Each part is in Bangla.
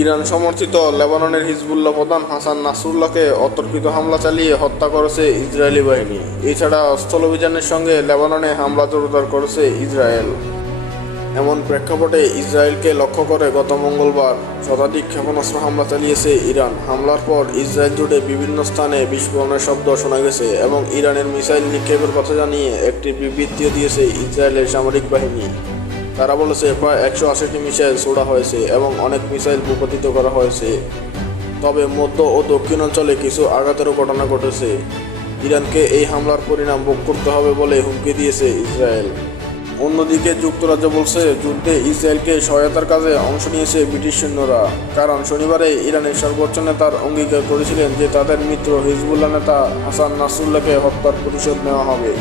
ইরান সমর্থিত লেবাননের হিজবুল্লাহ প্রধান হাসান নাসরুল্লাহকে অতর্কিত হামলা চালিয়ে হত্যা করেছে ইসরায়েলি বাহিনী। এছাড়া স্থল অভিযানের সঙ্গে লেবাননে হামলা জোরদার করেছে ইসরায়েল। এমন প্রেক্ষাপটে ইসরায়েলকে লক্ষ্য করে গত মঙ্গলবার শতাধিক ক্ষেপণাস্ত্র হামলা চালিয়েছে ইরান। হামলার পর ইসরায়েল জুড়ে বিভিন্ন স্থানে বিস্ফোরণের শব্দ শোনা গেছে এবং ইরানের মিসাইল নিক্ষেপের কথা জানিয়ে একটি বিবৃতিও দিয়েছে ইসরায়েলের সামরিক বাহিনী। তারা বলেছে প্রায় 180টি মিসাইল ছোড়া হয়েছে এবং অনেক মিসাইল ভূপাতিত করা হয়েছে। তবে মধ্য ও দক্ষিণাঞ্চলে কিছু আঘাতেরও ঘটনা ঘটেছে। ইরানকে এই হামলার পরিণাম ভোগ করতে হবে বলে হুমকি দিয়েছে ইসরায়েল। অন্যদিকে যুক্তরাজ্য বলছে যুদ্ধে ইসরায়েলকে সহায়তার কাজে অংশ নিয়েছে ব্রিটিশ সৈন্যরা, কারণ শনিবারে ইরানের সর্বোচ্চ নেতার অঙ্গীকার করেছিলেন যে তাদের মিত্র হিজবুল্লাহ নেতা হাসান নাসরুল্লাহকে হত্যার প্রতিশোধ নেওয়া হবে।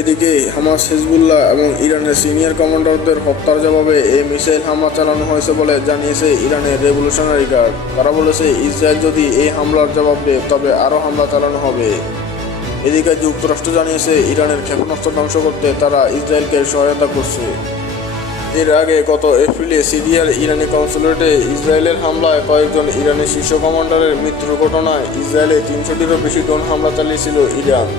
এদিকে হামাস, হিজবুল্লাহ এবং ইরানের সিনিয়র কমান্ডারদের হত্যার জবাবে এই মিসাইল হামলা চালানো হয়েছে বলে জানিয়েছে ইরানের রেভলিউশনারি গার্ড। তারা বলেছে ইসরায়েল যদি এই হামলার জবাব দেয় তবে আরও হামলা চালানো হবে। এদিকে যুক্তরাষ্ট্র জানিয়েছে ইরানের ক্ষেপণাস্ত্র ধ্বংস করতে তারা ইসরায়েলকে সহায়তা করছে। এর আগে গত এপ্রিলে সিরিয়ার ইরানি কনসুলেটে ইসরায়েলের হামলায় কয়েকজন ইরানি শীর্ষ কমান্ডারের মৃত্যুর ঘটনায় ইসরায়েলে 300টিরও বেশি ড্রোন হামলা চালিয়েছিল ইরান।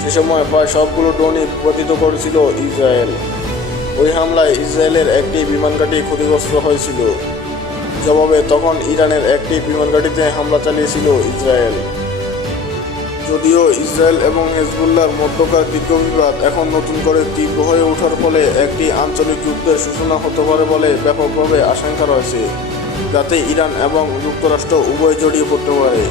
সে সময় প্রায় সবগুলো ড্রোনই ভূপাতিত করেছিল ইসরায়েল। ওই হামলায় ইসরায়েলের একটি বিমানঘাঁটি ক্ষতিগ্রস্ত হয়েছিল। জবাবে তখন ইরানের একটি বিমানঘাঁটিতে হামলা চালিয়েছিল ইসরায়েল। যদিও ইসরায়েল এবং হেজবুল্লাহর মধ্যকার দীর্ঘবিবাদ এখন নতুন করে তীব্র হয়ে ওঠার ফলে একটি আঞ্চলিক যুদ্ধের সূচনা হতে পারে বলে ব্যাপকভাবে আশঙ্কা রয়েছে, যাতে ইরান এবং যুক্তরাষ্ট্র উভয় জড়িয়ে পড়তে পারে।